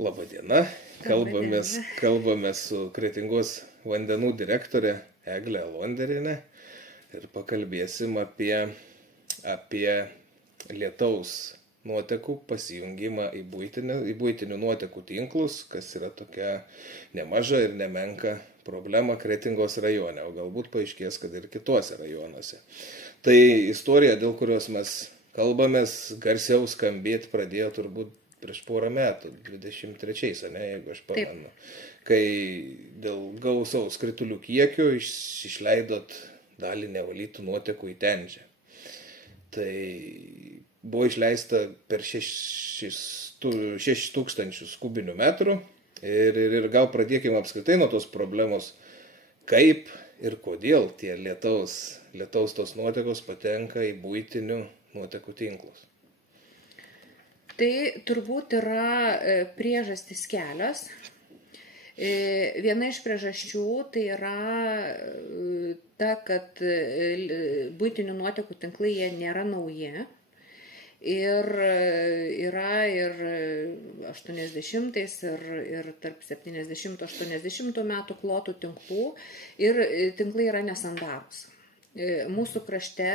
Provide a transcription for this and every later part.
Labadiena, kalbamės su Kretingos vandenų direktorė Eglė Alonderienė ir pakalbėsim apie lietaus nuotekų pasijungimą į buitinių nuotekų tinklus, kas yra tokia nemaža ir nemenka problema Kretingos rajone, o galbūt paaiškės, kad ir kituose rajonuose. Tai istorija, dėl kurios mes kalbamės, garsiau skambėti pradėjo turbūt prieš porą metų, 23, jeigu aš pamenu, kai dėl gausaus kritulių kiekio išleidot dalį nevalytų nuotekų į Tenžę. Tai buvo išleista per 6000 kubinių metrų ir gal pradėkime apskritai nuo tos problemos, kaip ir kodėl tie lietaus tos nuotekos patenka į buitinių nuotekų tinklus. Tai turbūt yra priežastys kelios. Viena iš priežasčių tai yra ta, kad buitinių nuotekų tinklai jie nėra nauji. Ir yra ir 80 ir tarp 70-80 metų klotų tinklų ir tinklai yra nesandarūs. Mūsų krašte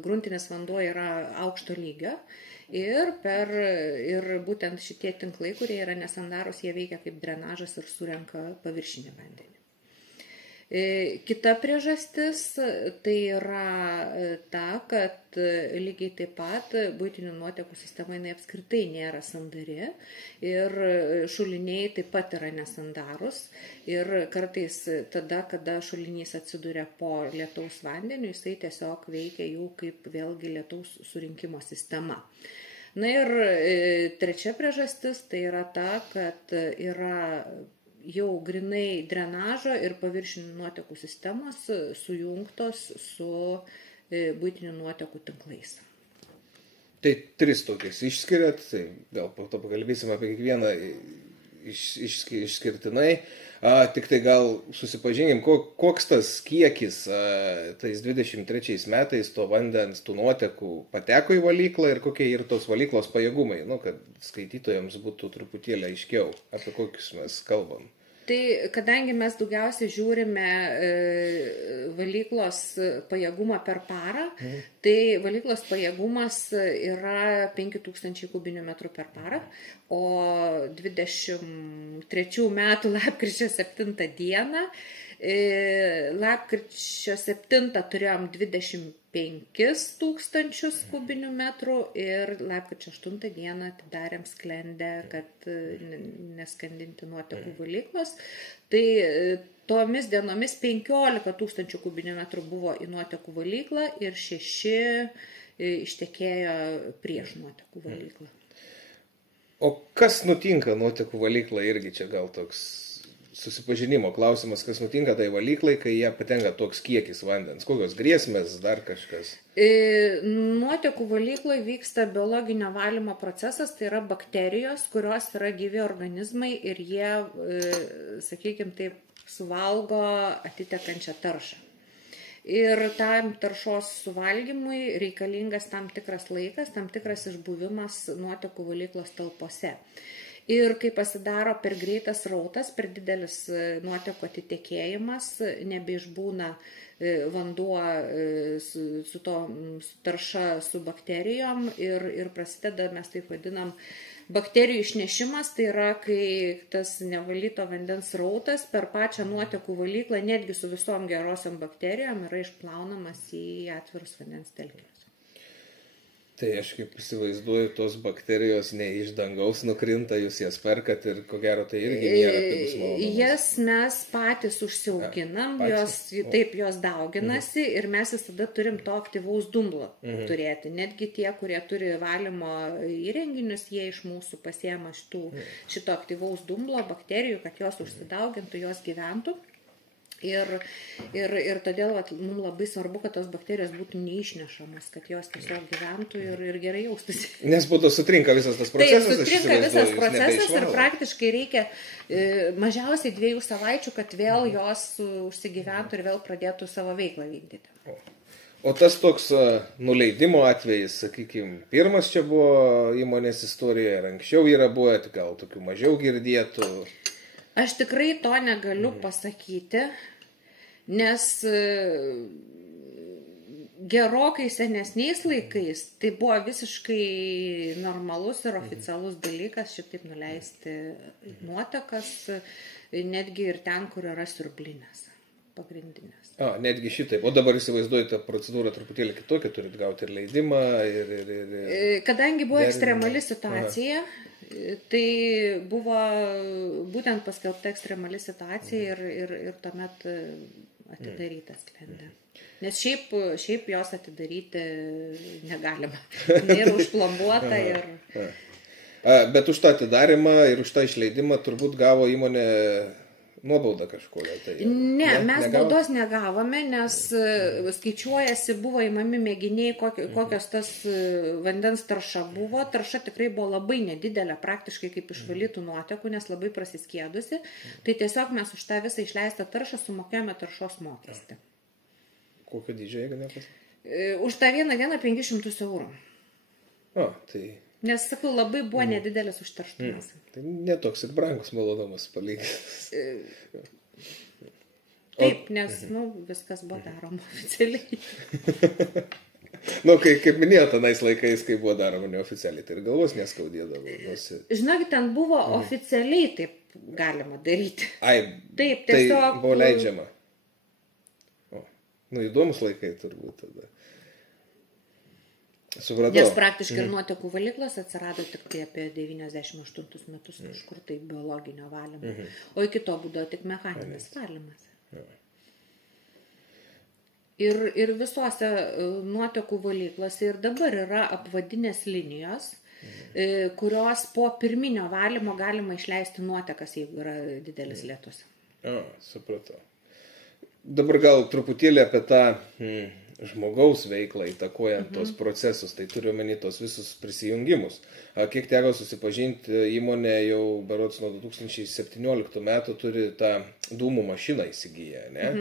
gruntinis vanduo yra aukšto lygio ir būtent šitie tinklai, kurie yra nesandarūs, jie veikia kaip drenažas ir surenka paviršinį vandenį. Kita priežastis tai yra ta, kad lygiai taip pat buitinių nuotekų sistema jinai apskritai nėra sandari ir šuliniai taip pat yra nesandarūs ir kartais tada, kada šulinys atsiduria po lietaus vandeniu, jisai tiesiog veikia jau kaip vėlgi lietaus surinkimo sistema. Na ir trečia priežastis tai yra ta, kad yra jau grinai drenažo ir paviršinių nuotekų sistemos sujungtos su buitinių nuotekų tinklais. Tai 3 tokias išskiriat, tai gal po to pakalbėsim apie kiekvieną išskirtinai. Tik tai gal susipažinkim, koks tas kiekis tais 23 metais to vandens, tų nuotekų pateko į valyklą ir kokie ir tos valyklos pajėgumai, kad skaitytojams būtų truputėlį aiškiau, apie kokius mes kalbam. Tai kadangi mes daugiausiai žiūrime valyklos pajėgumą per parą, tai valyklos pajėgumas yra 5000 kubinių metrų per parą, o 23 metų lapkričio 7 dieną, lapkričio 7 turėjom 25 000 kubinių metrų ir lapkričio 8 dieną atidarėm sklendę, kad neskandinti nuotekų valyklos. Tai tomis dienomis 15 000 kubinių metrų buvo į nuotekų valyklą ir 6 ištekėjo prieš nuotekų valyklą. O kas nutinka nuotekų valyklą irgi čia gal toks susipažinimo klausimas, kas nutinka tai valyklai, kai jie patenka toks kiekis vandens, kokios grėsmės, dar kažkas? Nuotekų valykloje vyksta biologinio valymo procesas, tai yra bakterijos, kurios yra gyvi organizmai ir jie, sakykime taip, suvalgo atitekančią taršą. Ir tam taršos suvalgymui reikalingas tam tikras laikas, tam tikras išbuvimas nuotekų valyklos talpose. Ir kai pasidaro per greitas rautas, per didelis nuotekų atitekėjimas, nebeišbūna vanduo su tarša su bakterijom ir prasideda, mes taip vadinam, bakterijų išnešimas, tai yra, kai tas nevalyto vandens rautas per pačią nuotekų valyklą, netgi su visom gerosiom bakterijom, yra išplaunamas į atvirus vandens telkinius. Tai aš kaip įsivaizduoju, tos bakterijos ne iš dangaus nukrinta, jūs jas perkat ir ko gero tai irgi nėra pigus malonumas. Jas mes patys užsiauginam, jos dauginasi ir mes visada turim to aktyvaus dumblo turėti. Netgi tie, kurie turi valymo įrenginius, jie iš mūsų pasiema šito aktyvaus dumblo bakterijų, kad jos užsidaugintų, jos gyventų. Ir todėl mums labai svarbu, kad tos bakterijos būtų neišnešamas, kad jos tiesiog gyventų ir gerai jaustųsi. Nes būtų sutrinka visas tas procesas. Taip, sutrinka visas procesas ir praktiškai reikia mažiausiai 2 savaičių, kad vėl jos užsigyventų ir vėl pradėtų savo veiklą vykdyti. O tas toks nuleidimo atvejis, sakykime, pirmas čia buvo įmonės istorijoje, ar anksčiau yra buvę, gal tokių mažiau girdėtų? Aš tikrai to negaliu pasakyti, nes gerokai senesniais laikais tai buvo visiškai normalus ir oficialus dalykas šitaip nuleisti nuotekas, netgi ir ten, kur yra siurblinės pagrindinės. Netgi šitaip. O dabar įsivaizduojate, procedūrą truputėlį kitokią, turit gauti ir leidimą. Kadangi buvo ekstremali situacija, tai buvo būtent paskelbta ekstremali situacija ir tuomet atidarytas sklendė. Nes šiaip jos atidaryti negalima. Nėra užplombuota ir... Bet už tą atidarimą ir už tą išleidimą turbūt gavo įmonė nuobaudą kažkokią. Tai, ne, mes baudos negavome, nes skaičiuojasi, buvo įmami mėginiai, kokios tas vandens tarša buvo. Tarša tikrai buvo labai nedidelė, praktiškai kaip išvalytų nuotekų, nes labai prasiskėdusi. Tai tiesiog mes už tą visą išleistą taršą sumokėjome taršos mokestį. Kokio dydžio, jeigu nepasakė? Už tą vieną dieną 500 eurų. Tai... Nes, sakau, labai buvo nedidelis užterštumas. Tai netoks ir brangus malonumas palyginus. Taip, nes viskas buvo daroma oficialiai. Kaip minėjau, tenais laikais, kai buvo daroma neoficialiai, tai ir galvos neskaudėdavo. Žinokit, ten buvo oficialiai taip galima daryti. Taip, tiesiog... Tai buvo leidžiama. Įdomus laikai turbūt tada. Supratau. Nes praktiškai ir nuotekų valyklas atsirado tik tai apie 98 metus kažkur tai biologinio valymo. O iki to būdavo tik mechaninis valymas. Ir visuose nuotekų valyklose ir dabar yra apvadinės linijos, kurios po pirminio valymo galima išleisti nuotekas, jeigu yra didelis lietus. Supratau. Dabar gal truputėlį apie tą žmogaus veiklą įtakojant tos procesus, tai turiu omeny tos visus prisijungimus. Kiek teko susipažinti, įmonė jau berods nuo 2017 metų turi tą dūmų mašiną įsigiję, ne?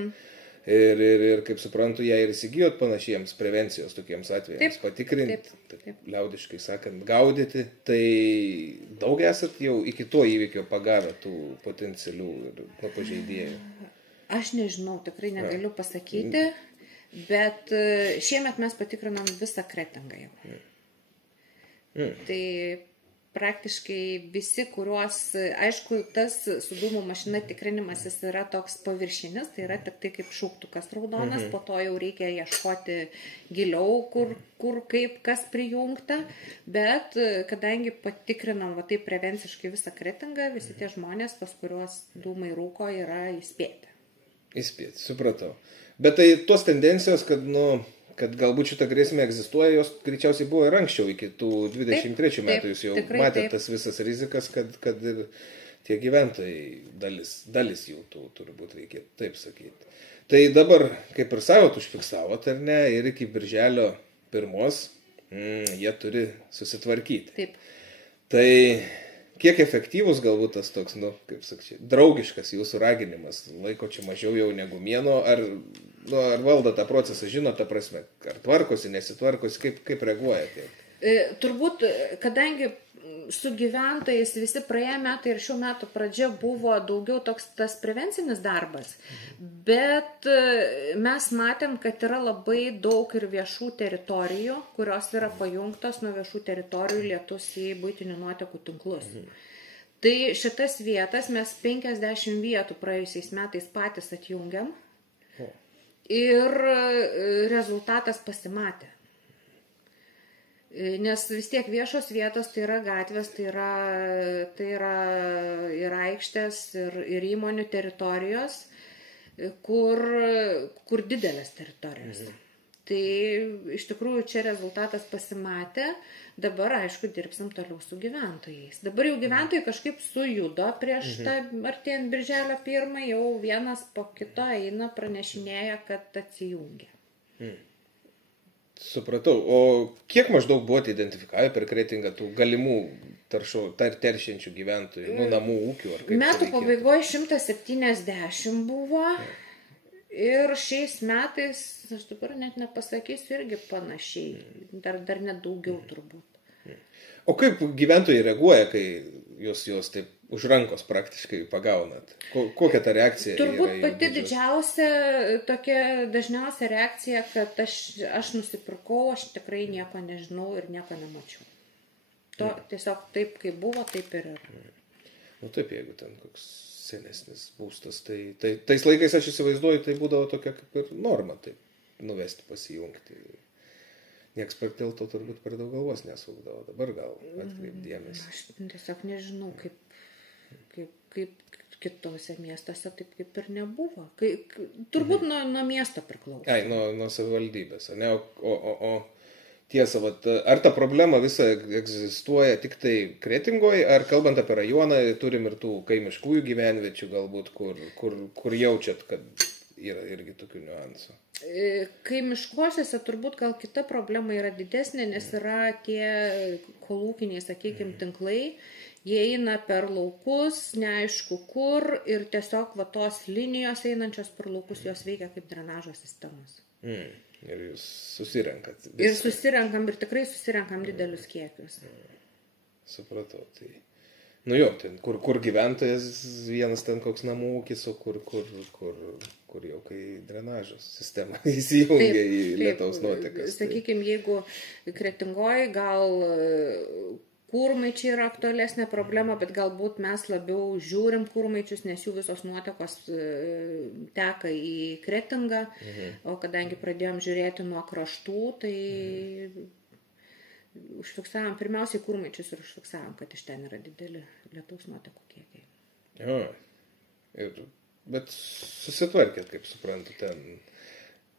Ir kaip suprantu, ją ir įsigijot panašiems prevencijos tokiems atvejams patikrinti, liaudiškai sakant, gaudyti. Tai daug esat jau iki to įvykio pagavę tų potencialių pažeidėjų? Aš nežinau, tikrai negaliu pasakyti, bet šiemet mes patikrinom visą Kretingą jau. Tai praktiškai visi, kuriuos, aišku, tas su dūmų mašina tikrinimas jis yra toks paviršinis, tai yra tik tai kaip šauktukas raudonas, po to jau reikia ieškoti giliau, kur kaip kas prijungta, bet kadangi patikrinom taip prevenciškai visą Kretingą, visi tie žmonės, pas kuriuos dūmai rūko, yra įspėti. Įspėti, supratau. Bet tai tos tendencijos, kad galbūt šitą grėsmę egzistuoja, jos greičiausiai buvo ir anksčiau, iki tų 23 metų jūs jau matėte tas visas rizikas, kad ir tie gyventojai, dalis jų turbūt reikėtų taip sakyti. Tai dabar, kaip ir savot, užfiksavot, ar ne, ir iki birželio 1 jie turi susitvarkyti. Taip. Tai kiek efektyvus galbūt tas toks, kaip sakyti, draugiškas jūsų raginimas, laiko čia mažiau jau negu mėnuo, ar valdo tą procesą, žino tą prasme, ar tvarkosi, nesitvarkosi, kaip reaguojate? Turbūt, kadangi su gyventojais visi praėję metai ir šių metų pradžia buvo daugiau toks tas prevencinis darbas, bet mes matėm, kad yra labai daug ir viešų teritorijų, kurios yra pajungtos nuo viešų teritorijų lietus į buitinių nuotekų tinklus. Tai šitas vietas mes 50 vietų praėjusiais metais patys atjungiam ir rezultatas pasimatė. Nes vis tiek viešos vietos, tai yra gatvės, tai yra ir aikštės, ir įmonių teritorijos, kur didelės teritorijos. Tai iš tikrųjų čia rezultatas pasimatė, dabar aišku dirbsim toliau su gyventojais. Dabar jau gyventojai kažkaip sujudo prieš tą artėjant birželio 1, jau vienas po kito eina pranešinėja, kad atsijungia. Supratau. O kiek maždaug buvote identifikavę per Kretingą tų galimų teršiančių gyventojų, namų ūkių? Ar kaip metų pabaigoje 170 buvo Ir šiais metais, aš dabar net nepasakysiu, irgi panašiai, dar net daugiau turbūt. O kaip gyventojai reaguoja, kai jūs taip už rankos praktiškai pagaunat? Kokia ta reakcija? Turbūt pati didžiausia, tokia dažniausia reakcija, kad aš nusipirkau, aš tikrai nieko nežinau ir nieko nemačiau. Tiesiog taip, kaip buvo, taip ir yra. Nu taip, jeigu ten koks senesnis būstas, tai tais laikais aš įsivaizduoju, tai būdavo tokia kaip ir norma, taip, nuvesti pasijungti. Nieks dėl to turbūt per daug galvos nesukdavo, dabar gal atkreipdėmės. Aš tiesiog nežinau, kaip kitose miestuose taip kaip ir nebuvo. Turbūt nuo miesto priklauso. Ai, nuo savivaldybės, ne? O tiesa, ar ta problema visa egzistuoja tik tai Kretingoje, ar kalbant apie rajoną, turim ir tų kaimiškųjų gyvenviečių galbūt, kur jaučiat, kad yra irgi tokių niuansų? Kaimiškuosiuose turbūt gal kita problema yra didesnė, nes yra tie kolūkiniai, sakykime, tinklai, jie eina per laukus, neaišku kur, ir tiesiog tos linijos einančios per laukus, jos veikia kaip drenažo sistemos. Ir jūs susirenkat. Ir susirenkam, ir tikrai susirenkam didelius kiekius. Supratau, tai... Nu jo, ten, kur gyventojas vienas ten koks namų ūkis, o kur jau kai drenažos sistema įsijungia į lietaus nuotekas. Sakykime, jeigu Kretingoj gal kurmaičiai yra aktualesnė problema, bet galbūt mes labiau žiūrim kurmaičius, nes jų visos nuotekos teka į Kretingą, o kadangi pradėjom žiūrėti nuo kraštų, tai užfiksavom pirmiausiai kurmaičius ir užfiksavom, kad iš ten yra dideli lietaus nuotekų kiekiai. Jo, bet susitvarkėt, kaip suprantu, ten.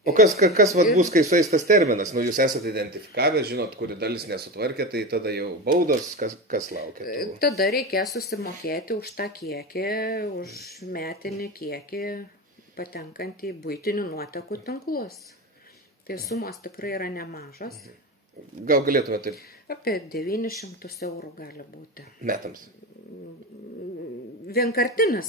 O kas bus, kai sueis tas terminas? Nu, jūs esate identifikavę, žinot, kuri dalis nesutvarkė, tai tada jau baudos, kas laukia? Tada reikės susimokėti už tą kiekį, už metinį kiekį patenkant į buitinių nuotekų tinklus. Tai sumos tikrai yra nemažos. Gal galėtume taip? Apie 900 eurų gali būti. Metams? Vienkartinis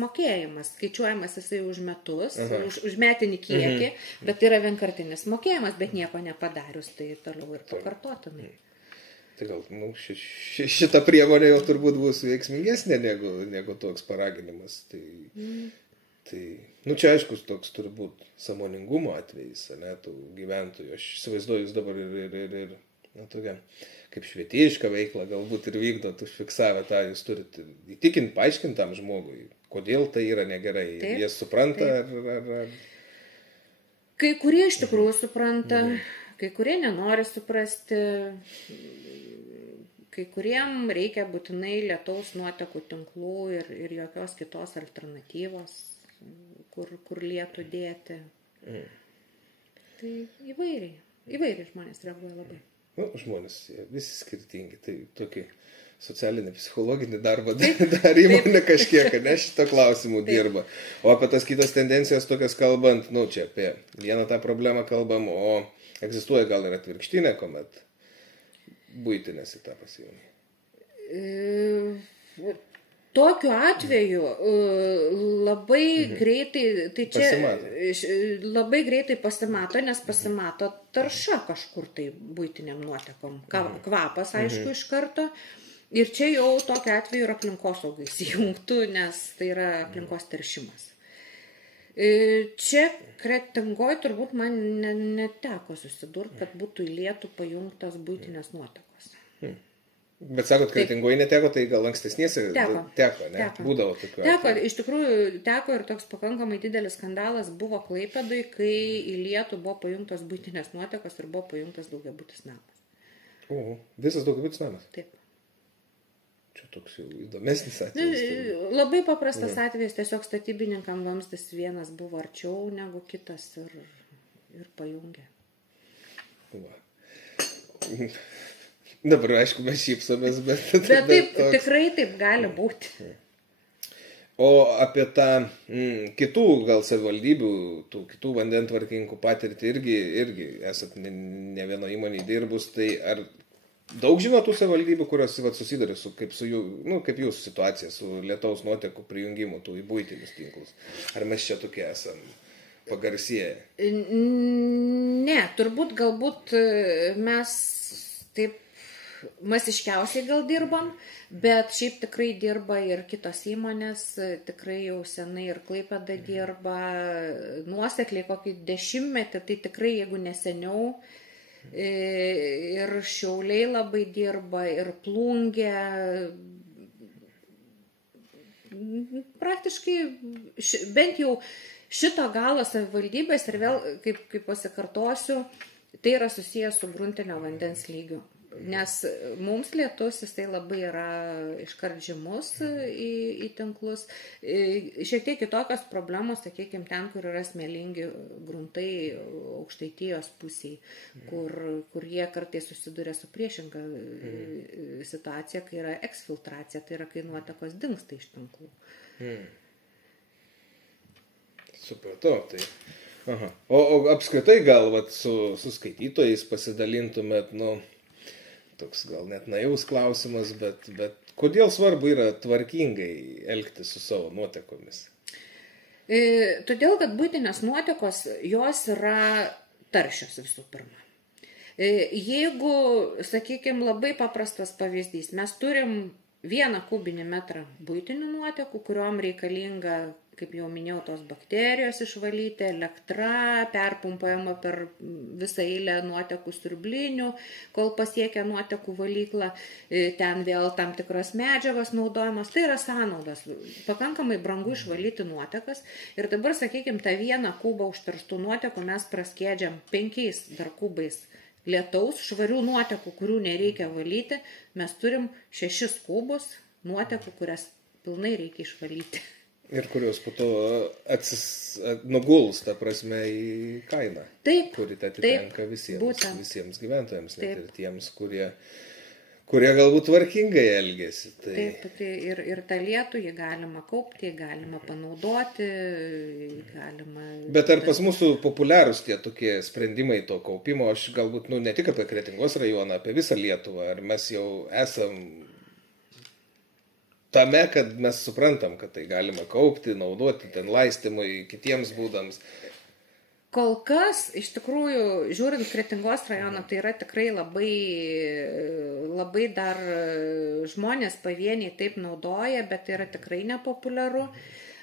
mokėjimas. Skaičiuojamas jisai už metus, už metinį kiekį, bet yra vienkartinis mokėjimas, bet nieko nepadarius, tai toliau ir pakartotinai. Tai gal šita priemonė jau turbūt bus veiksmingesnė negu toks paraginimas. Tai, čia aiškus toks turbūt sąmoningumo atvejis, ne, tų gyventojų. Aš įsivaizduoju, jūs dabar ir tokia, kaip švietėjišką veiklą galbūt ir vykdot, užfiksavę tą, jūs turite įtikinti, paaiškinti tam žmogui, kodėl tai yra negerai. Jie supranta ar... Kai kurie iš tikrųjų supranta, kai kurie nenori suprasti, kai kuriem reikia būtinai lietaus nuotekų tinklų ir jokios kitos alternatyvos. Kur lietų dėti. Tai įvairiai žmonės reaguoja labai. Žmonės visi skirtingi, tai tokį socialinį, psichologinį darbą dar įmonė kažkiek, ne šito klausimų dirba. O apie tas kitas tendencijas tokias kalbant, čia apie vieną tą problemą kalbam, o egzistuoja gal ir atvirkštinė, kuomet buitinės į tą pasijungia. Tokiu atveju labai greitai, tai čia labai greitai pasimato, nes pasimato tarša kažkur tai buitiniam nuotekom. Kvapas, aišku, iš karto. Ir čia jau tokiu atveju ir aplinkosaugai įsijungtų, nes tai yra aplinkos teršimas. Čia Kretingoj turbūt man neteko susidurti, kad būtų į lietų pajungtos buitinės nuotekos. Bet sakot, Kretingoj neteko, tai gal ankstesnėse teko, ne? Būdavo tokių. Teko, iš tikrųjų teko ir toks pakankamai didelis skandalas buvo Klaipėdoj, kai į lietų buvo pajungtos buitinės nuotekos ir buvo pajungtas daugiabutis namas. Visas daugiabutis namas? Taip. Čia toks jau įdomesnis atvejis. Labai paprastas atvejis, tiesiog statybininkam vamzdis vienas buvo arčiau negu kitas ir pajungė. Dabar, aišku, mes šypsomės, bet taip, tikrai taip gali būti. O apie tą kitų gal savivaldybių, tų kitų vandentvarkininkų patirtį irgi esat ne vieno įmonėje dirbus, tai ar daug žino tų savivaldybių, kurios susiduria su, kaip jūsų situacija, su lietaus nuotekų prijungimu tų į buitinius tinklus. Ar mes čia tokie esam pagarsėję? Ne, turbūt galbūt mes taip masiškiausiai gal dirbam, bet šiaip tikrai dirba ir kitos įmonės, tikrai jau senai ir Klaipėda dirba, nuosekliai kokį 10 metį, tai tikrai jeigu neseniau, ir Šiauliai labai dirba, ir Plungė, praktiškai bent jau šito galo savivaldybės ir vėl, kaip pasikartosiu, tai yra susijęs su gruntinio vandens lygiu. Nes mums lietus jisai labai yra iškart žymus į tinklus. Šiek tiek kitokios problemos, sakykime, ten, kur yra smėlingi gruntai Aukštaitijos pusėje, kur jie kartais susiduria su priešinga situacija, kai yra eksfiltracija, tai yra kai nuotekos dingsta iš tinklų. Supratau, tai. Aha. O apskritai gal su skaitytojais pasidalintumėt, toks gal net naivus klausimas, bet kodėl svarbu yra tvarkingai elgtis su savo nuotekomis? Todėl, kad buitinės nuotekos, jos yra taršios visų pirma. Jeigu, sakykime, labai paprastas pavyzdys, mes turim 1 kubinį metrą buitinių nuotekų, kuriuom reikalinga, kaip jau minėjau, tos bakterijos išvalyti, elektra, perpumpuojama per visą eilę nuotekų siurblinių, kol pasiekia nuotekų valyklą, ten vėl tam tikros medžiagos naudojamos, tai yra sąnaudos, pakankamai brangu išvalyti nuotekas ir dabar, sakykime, tą 1 kubą užterštų nuotekų mes praskiedžiam 5 dar kubais lietaus, švarių nuotekų, kurių nereikia valyti, mes turim 6 kubus nuotekų, kurias pilnai reikia išvalyti. Ir kurios po to nuguls, ta prasme, į kainą, kuri atitenka visiems gyventojams, net ir tiems, kurie galbūt tvarkingai elgėsi. Taip, ir tą lietų jį galima kaupti, jį galima panaudoti, galima... Bet ar pas mūsų populiarūs tie tokie sprendimai to kaupimo, aš galbūt, ne tik apie Kretingos rajoną, apie visą Lietuvą, ar mes jau esam tame, kad mes suprantam, kad tai galima kaupti, naudoti ten laistymui, kitiems būdams. Kol kas, iš tikrųjų, žiūrint Kretingos rajoną, tai yra tikrai labai dar žmonės pavieniai taip naudoja, bet tai yra tikrai nepopuliaru.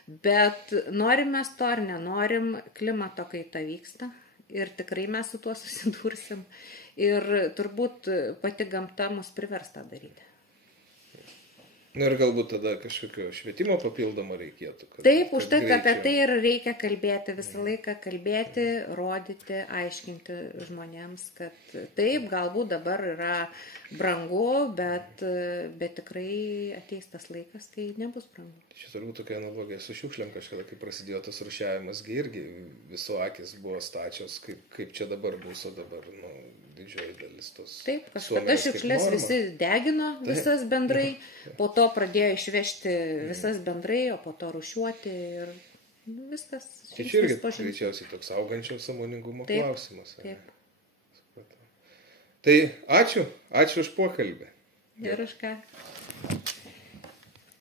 Bet norim mes to ar nenorim, klimato kaita vyksta ir tikrai mes su tuo susidursim. Ir turbūt pati gamta mus privers tą daryti. Ir galbūt tada kažkokio švietimo papildomo reikėtų. Taip, už tai, kad apie tai ir reikia kalbėti, visą laiką kalbėti, rodyti, aiškinti žmonėms, kad taip, galbūt dabar yra brangu, bet tikrai ateis tas laikas, kai nebus brangu. Čia turbūt tokia analogija su šiukšlėm kažkada, kai prasidėjo tas rūšiavimas, irgi viso akis buvo stačios, kaip čia dabar bus, o dabar didžioji dalis tos. Taip, kažkada šiukšlės visi degino visas bendrai, po to pradėjo išvežti visas bendrai, o po to rūšiuoti ir viskas. Čia irgi greičiausiai toks augančio sąmoningumo klausimas. Taip. Tai ačiū už pokalbį. Ir už ką.